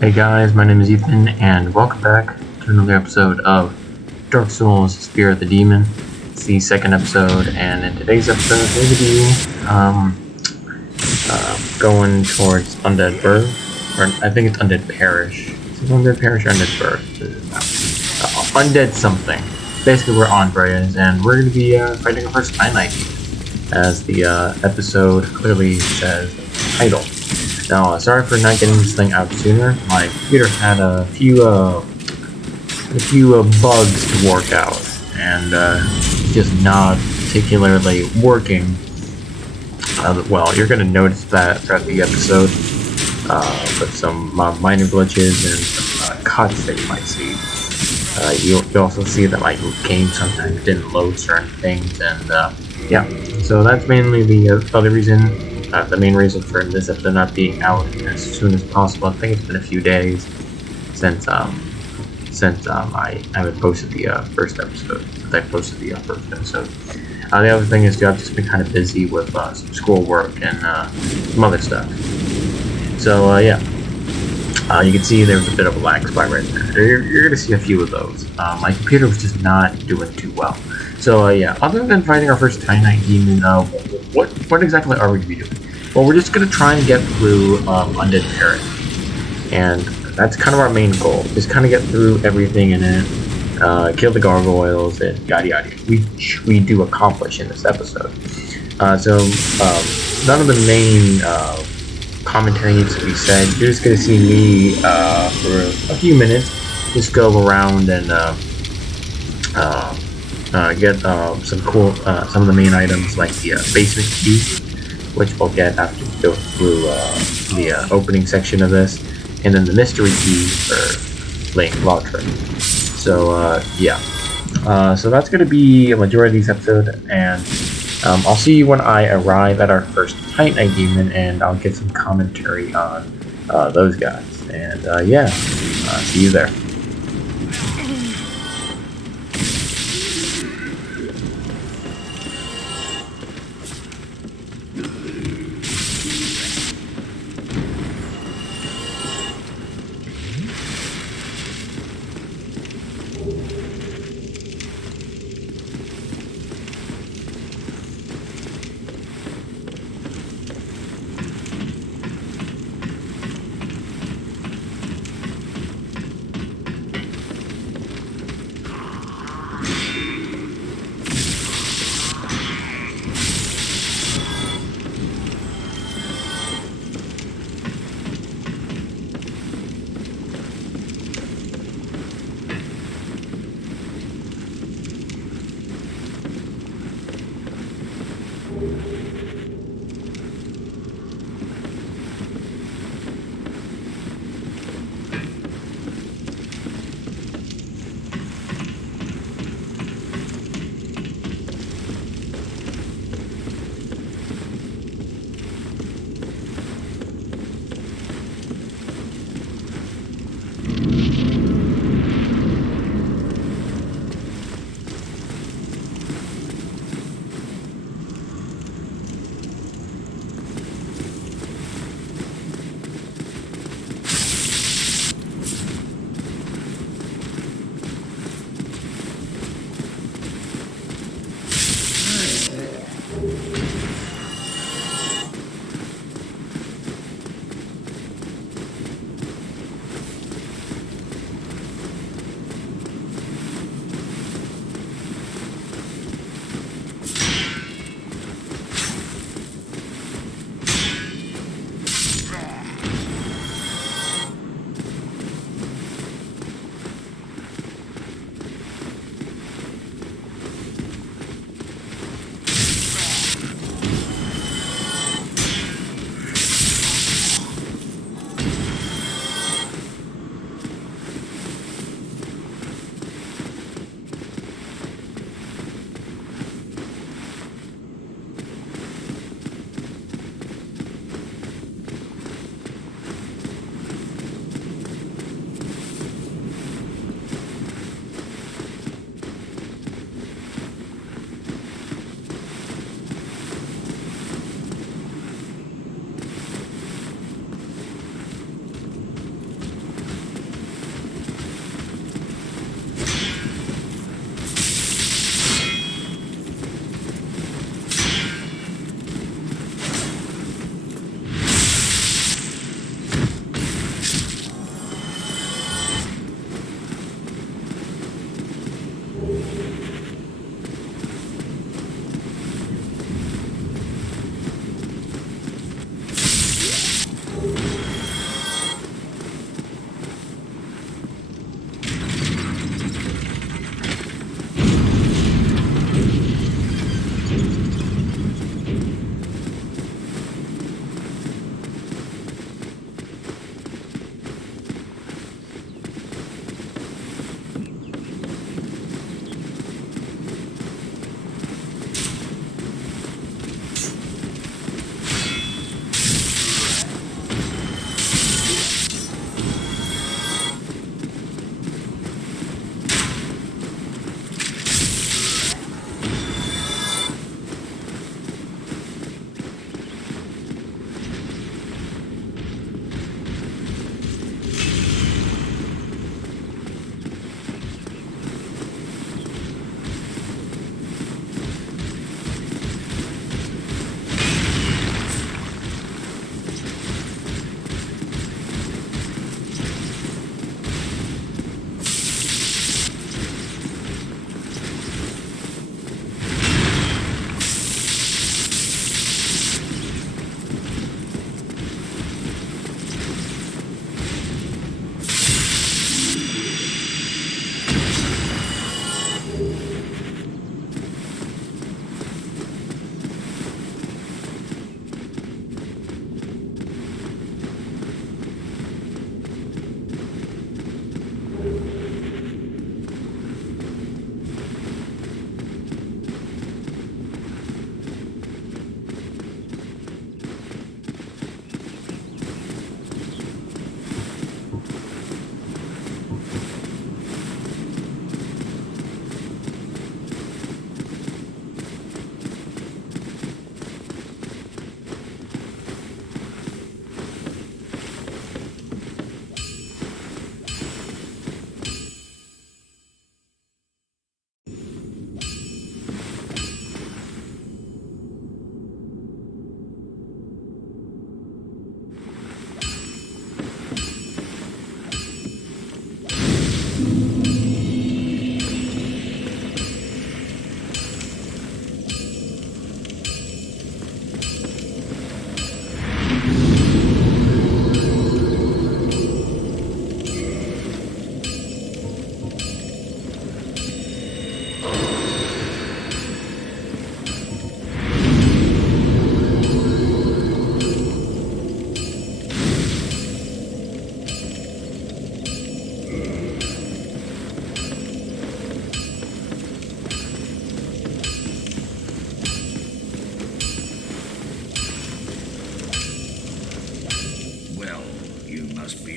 Hey guys, my name is Ethan, and welcome back to another episode of Dark Souls Spear of the Demon. It's the second episode, and in today's episode, we're going to be going towards Undead Burg, or I think it's Undead Parish. Is it Undead Parish or Undead Burg? Undead something. Basically, we're Andreas, and we're going to be fighting our first Titanite Demon, as the episode clearly says title. Now, sorry for not getting this thing out sooner. My computer had a few bugs to work out, and just not particularly working. Well, you're going to notice that throughout the episode, with some minor glitches and some cuts that you might see. You'll also see that my game sometimes didn't load certain things, and yeah. So that's mainly the other reason. The main reason for this episode not being out as soon as possible. I think it's been a few days since I haven't posted the first episode. The other thing is, I've just been kind of busy with some schoolwork and some other stuff. So yeah, you can see there's a bit of a lag spot right there. You're going to see a few of those. My computer was just not doing too well. So yeah, other than fighting our first Titanite Demon, what exactly are we going to be doing? Well, we're just going to try and get through Undead Parish. And that's kind of our main goal. Just kind of get through everything in it. Kill the Gargoyles and yada yada. Which we do accomplish in this episode. So none of the main commentary needs to be said. You're just going to see me for a few minutes just go around and get some cool, some of the main items like the basement key, which we'll get after we go through the opening section of this, and then the mystery key for playing Lautrec. So yeah, so that's going to be a majority of these episodes, and I'll see you when I arrive at our first Titanite Demon, and I'll get some commentary on those guys. And yeah, see you there.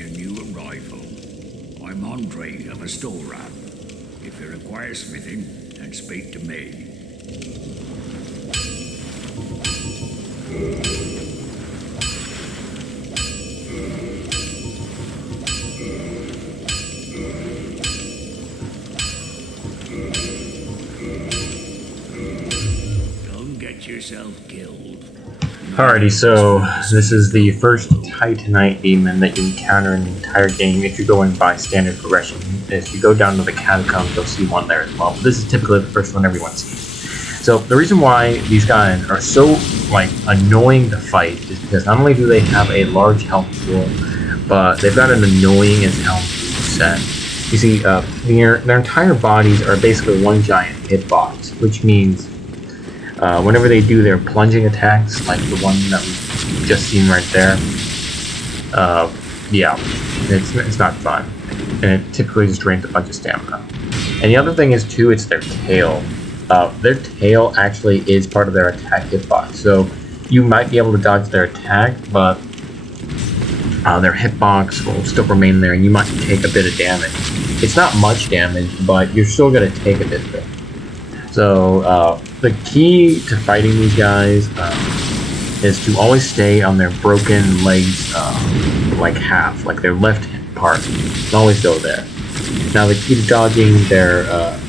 a new arrival. I'm Andre of Astoran. If you require smithing, then speak to me. Don't get yourself killed. Alrighty, so this is the first Titanite Demon that you encounter in the entire game if you're going by standard progression. If you go down to the catacombs, you'll see one there as well. But this is typically the first one everyone sees. So the reason why these guys are so annoying to fight is because not only do they have a large health pool, but they've got an annoying as hell set. You see, their entire bodies are basically one giant hitbox, which means whenever they do their plunging attacks, like the one that we've just seen right there, yeah, it's not fun, and it typically just drains a bunch of stamina. And the other thing is too, it's their tail. Their tail actually is part of their attack hitbox, so you might be able to dodge their attack, but their hitbox will still remain there, and you might take a bit of damage. It's not much damage, but you're still going to take a bit of it. So the key to fighting these guys is to always stay on their broken legs, like half, like their left part. Always go there. Now the key to dodging their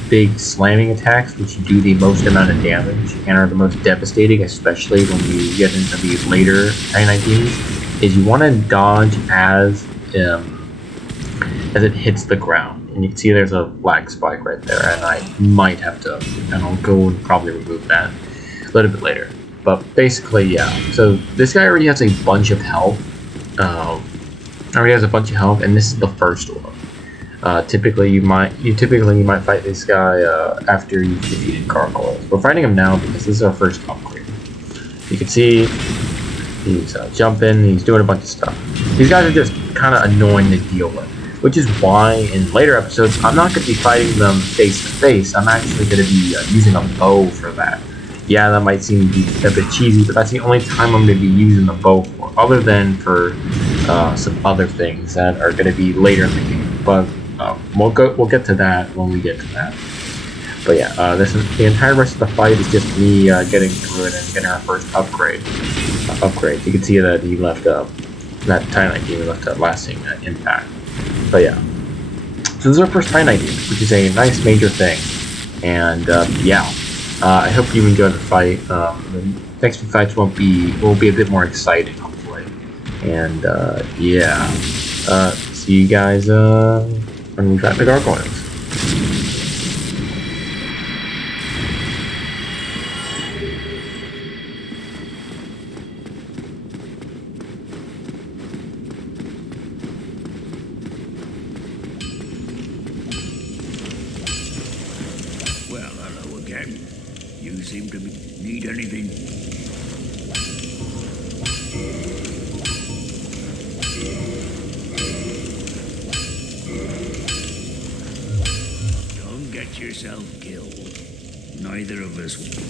big slamming attacks, which do the most amount of damage and are the most devastating, especially when you get into the later Titanite Demons, is you want to dodge as it hits the ground. And you can see there's a black spike right there, and I might have to, and I'll go and probably remove that a little bit later. But basically, yeah. So this guy already has a bunch of health. And this is the first one. Typically you might fight this guy after you've defeated Gargoyles. We're fighting him now because this is our first upgrade. You can see he's jumping, he's doing a bunch of stuff. These guys are just kind of annoying to deal with, which is why in later episodes I'm not going to be fighting them face to face. I'm actually going to be using a bow for that. Yeah, that might seem to be a bit cheesy, but that's the only time I'm going to be using the bow for, other than for some other things that are going to be later in the game. But we'll get to that when we get to that. But yeah, the entire rest of the fight is just me getting through it and getting our first upgrade. You can see that he left that Titanite Demon left a lasting impact. But yeah, so this is our first Titanite Demon, which is a nice major thing. And yeah, I hope you enjoyed the fight. The next few fights will be a bit more exciting, hopefully. And yeah, see you guys when we fight the Gargoyles. Well, hello again. You seem to need anything? Don't get yourself killed. Neither of us will.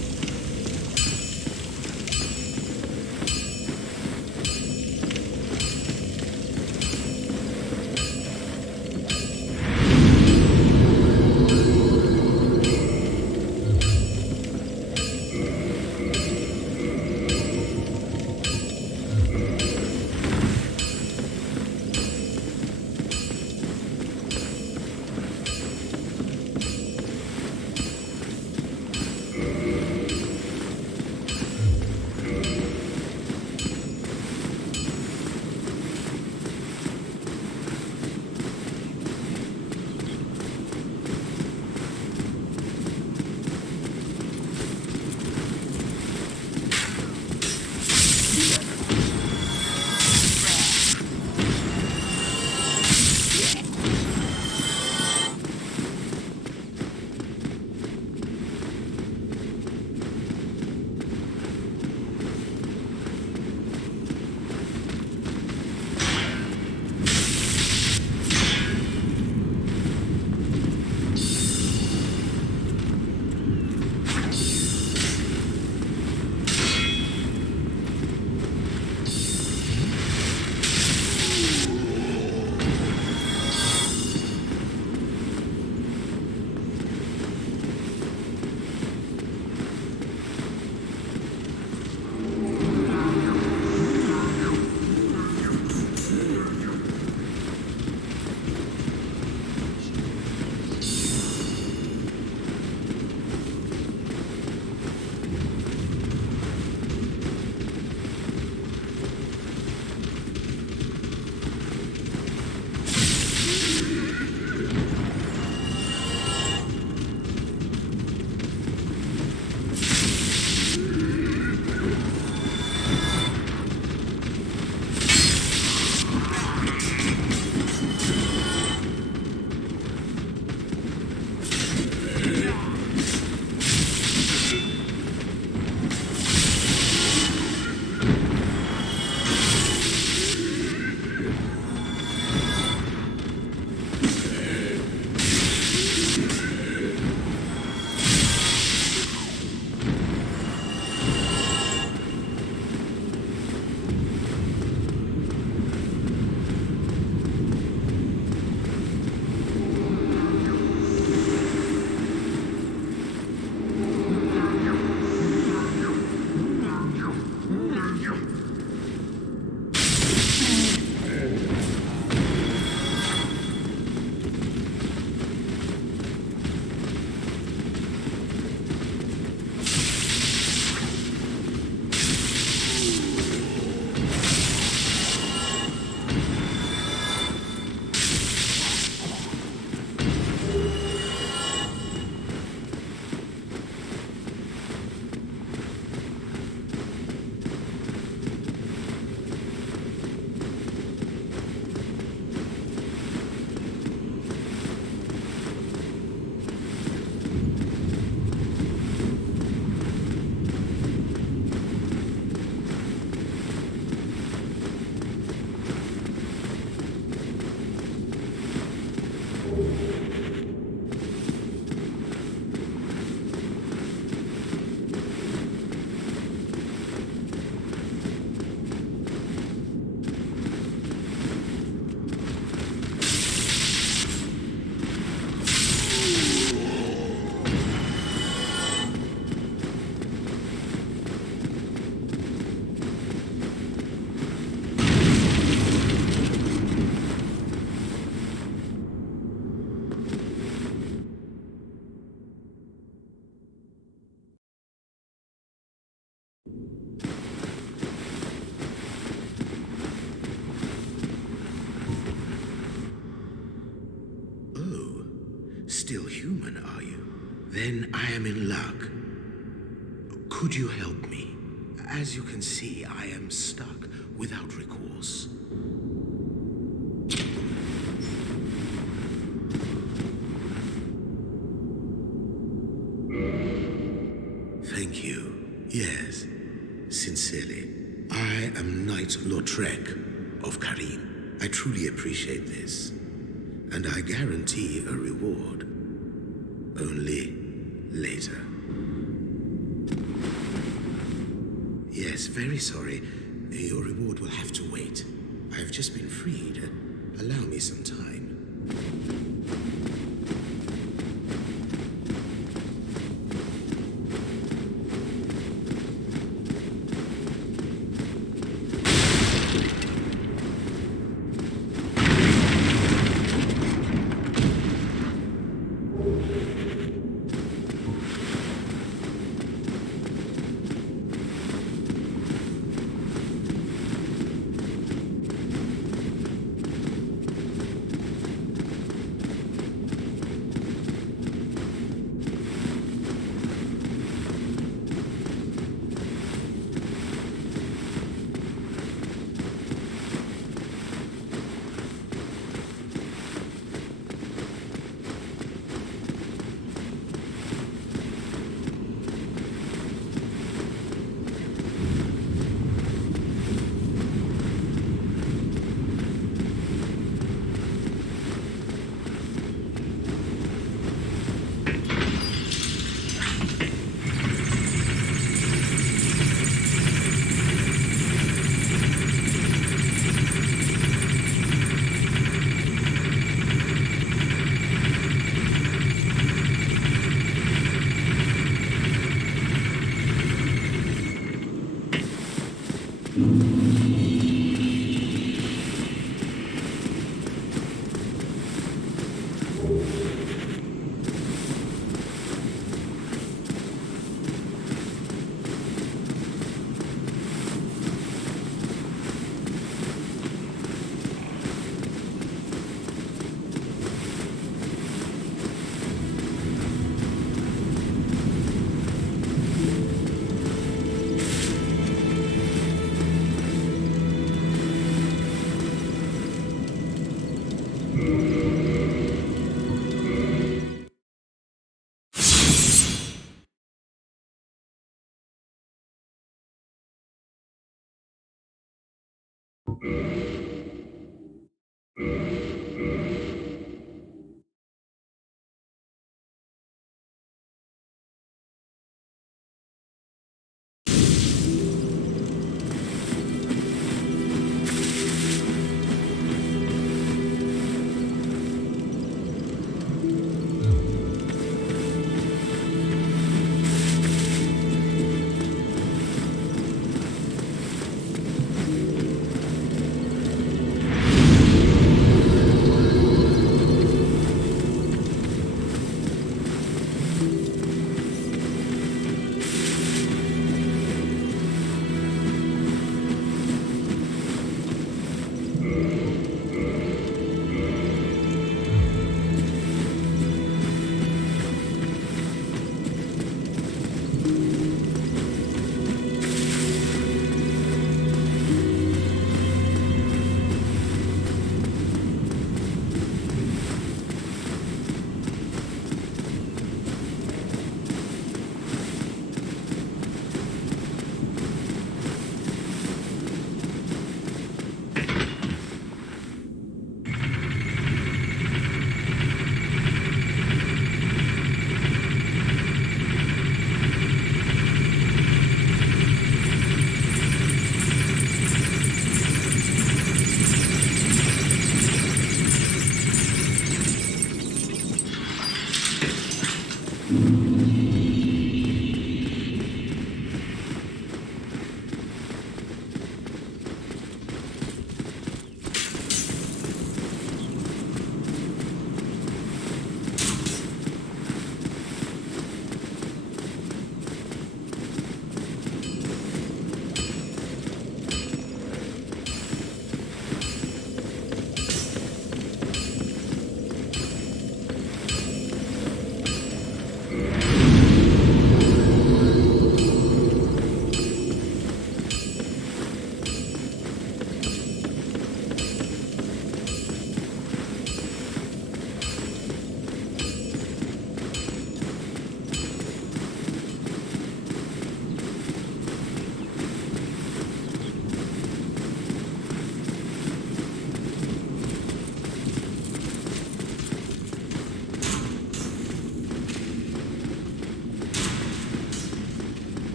still human, are you? Then I am in luck. Could you help me? As you can see, I am stuck without recourse. Thank you. Yes, sincerely. I am Knight Lautrec of Karim. I truly appreciate this, and I guarantee a reward. Only later. Yes, very sorry. Your reward will have to wait. I have just been freed. Allow me some time.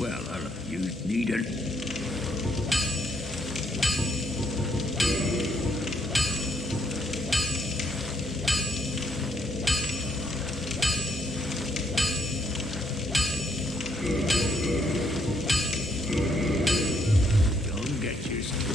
Well, you need it. Don't get used to it.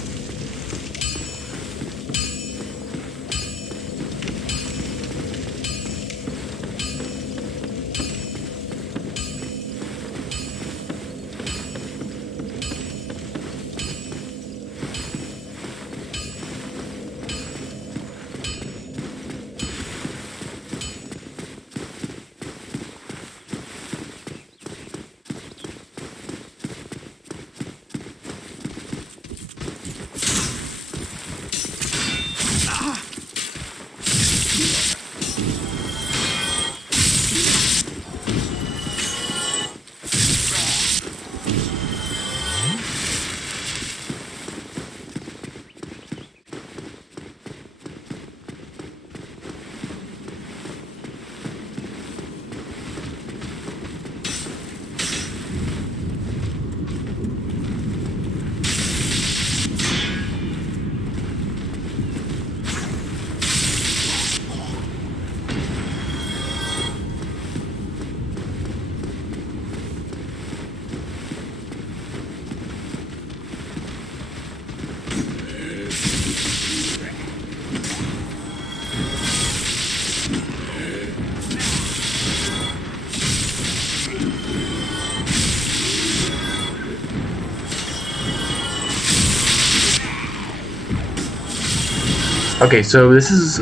Okay, so this is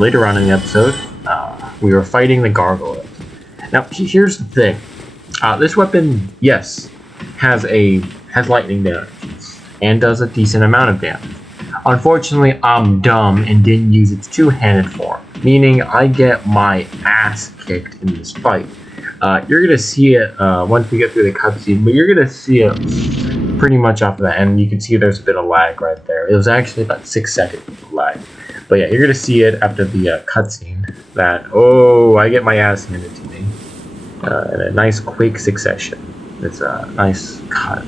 later on in the episode. We were fighting the Gargoyles. Now, here's the thing. This weapon, yes, has lightning damage and does a decent amount of damage. Unfortunately, I'm dumb and didn't use its two-handed form, meaning I get my ass kicked in this fight. You're gonna see it once we get through the cutscene, but you're gonna see it pretty much off of that, and you can see there's a bit of lag right there. It was actually about 6 seconds of lag. But yeah, you're gonna see it after the cutscene that, oh, I get my ass handed to me in a nice quick succession. It's a nice cut.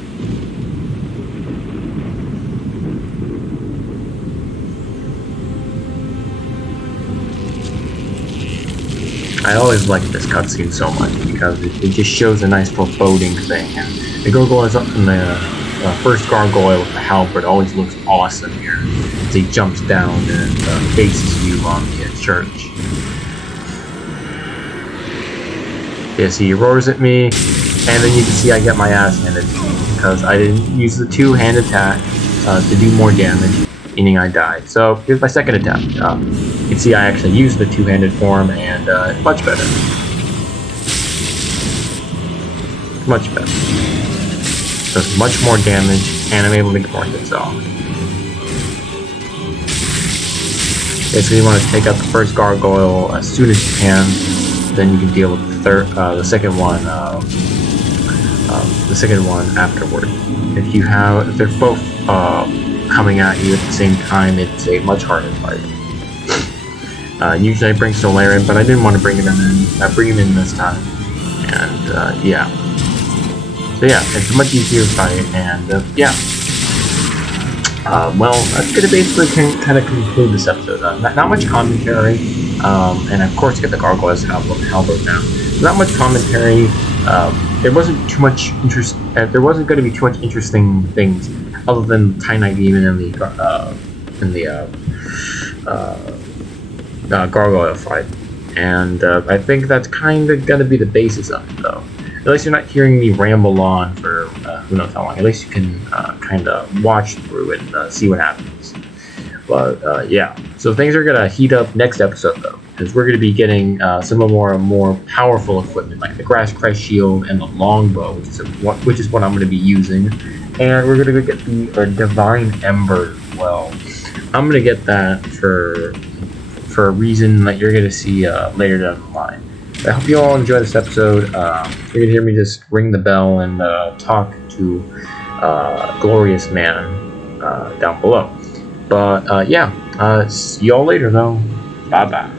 I always like this cutscene so much because it just shows a nice foreboding thing. And the Gargoyles up in the first Gargoyle with the halberd always looks awesome here as he jumps down and faces you on the church. Yes, he roars at me, and then you can see I get my ass handed to me because I didn't use the two-hand attack to do more damage, meaning I died. So here's my second attempt. You can see I actually used the two-handed form, and it's much better. Much better. Does much more damage, and I'm able to get more hits off. Basically, you want to take out the first Gargoyle as soon as you can, then you can deal with the second one afterward. If they're both coming at you at the same time, it's a much harder fight. Usually I bring Solaire in, but I didn't want to bring him in. I bring him in this time, and yeah. So yeah, it's a much easier fight, and yeah. Well, that's gonna basically kind of conclude this episode. Not much commentary, and of course you get the Gargoyles halberd now. Not much commentary. There wasn't too much interest. There wasn't going to be too much interesting things other than Titanite Demon and the Gargoyle fight, and I think that's kind of going to be the basis of it, though. At least you're not hearing me ramble on for who knows how long. At least you can kind of watch through it and see what happens. But yeah, so things are gonna heat up next episode though, because we're gonna be getting some more powerful equipment like the Grass Crest Shield and the Longbow, which is what I'm gonna be using, and we're gonna get the Divine Ember as well. I'm gonna get that for a reason that you're gonna see later down the line. I hope you all enjoy this episode. You're gonna hear me just ring the bell and talk to Glorious Man down below. But yeah, see y'all later though. Bye bye.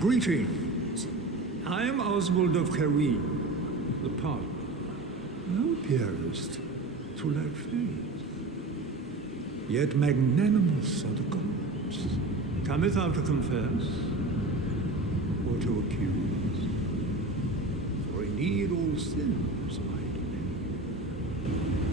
Greetings. I am Oswald of Careem, the partner. Thou appearest to lack faith. Yet magnanimous are the gods. Cometh thou to confess, or to accuse? For indeed all sins are my domain.